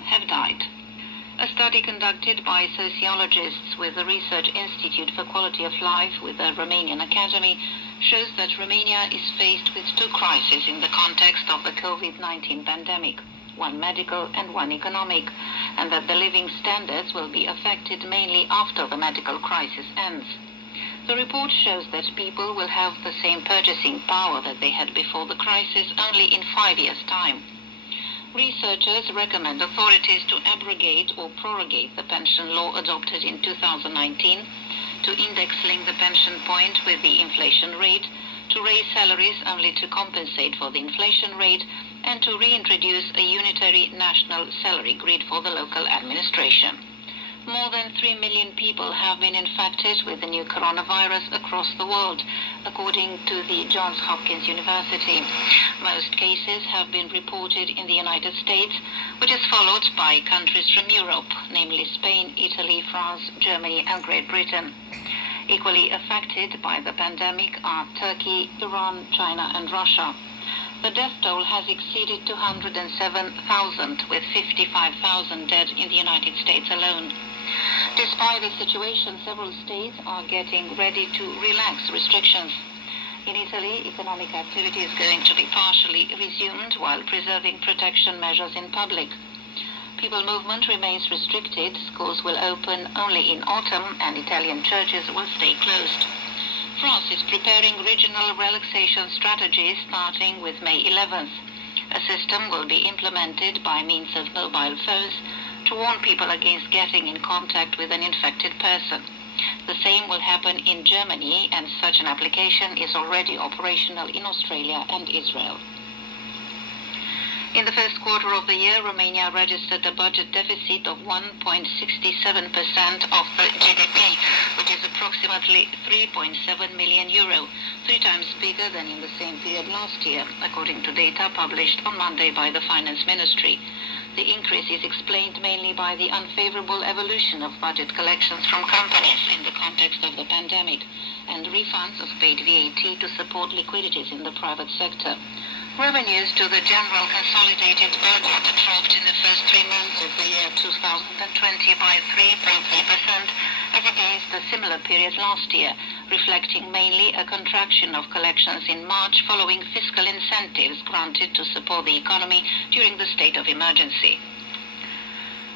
have died. A study conducted by sociologists with the Research Institute for Quality of Life with the Romanian Academy shows that Romania is faced with two crises in the context of the COVID-19 pandemic, one medical and one economic, and that the living standards will be affected mainly after the medical crisis ends. The report shows that people will have the same purchasing power that they had before the crisis only in 5 years' time. Researchers recommend authorities to abrogate or prorogate the pension law adopted in 2019, to index-link the pension point with the inflation rate, to raise salaries only to compensate for the inflation rate, and to reintroduce a unitary national salary grid for the local administration. More than 3 million people have been infected with the new coronavirus across the world, according to the Johns Hopkins University. Most cases have been reported in the United States, which is followed by countries from Europe, namely Spain, Italy, France, Germany, and Great Britain. Equally affected by the pandemic are Turkey, Iran, China, and Russia. The death toll has exceeded 207,000, with 55,000 dead in the United States alone. Despite the situation, several states are getting ready to relax restrictions. In Italy, economic activity is going to be partially resumed while preserving protection measures in public. People movement remains restricted, schools will open only in autumn, and Italian churches will stay closed. France is preparing regional relaxation strategies starting with May 11th. A system will be implemented by means of mobile phones to warn people against getting in contact with an infected person. The same will happen in Germany, and such an application is already operational in Australia and Israel. In the first quarter of the year, Romania registered a budget deficit of 1.67% of the GDP, which is approximately €3.7 million, 3 times bigger than in the same period last year, according to data published on Monday by the Finance Ministry. The increase is explained mainly by the unfavorable evolution of budget collections from companies in the context of the pandemic and refunds of paid VAT to support liquidities in the private sector. Revenues to the general consolidated budget dropped in the first 3 months of the year 2020 by 3.3% as against the similar period last year, reflecting mainly a contraction of collections in March following fiscal incentives granted to support the economy during the state of emergency.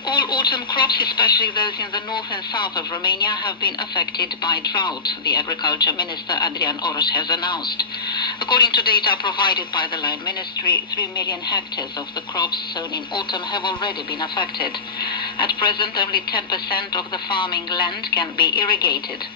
All autumn crops, especially those in the north and south of Romania, have been affected by drought, the Agriculture Minister Adrian Oroș has announced. According to data provided by the Line Ministry, 3 million hectares of the crops sown in autumn have already been affected. At present, only 10% of the farming land can be irrigated.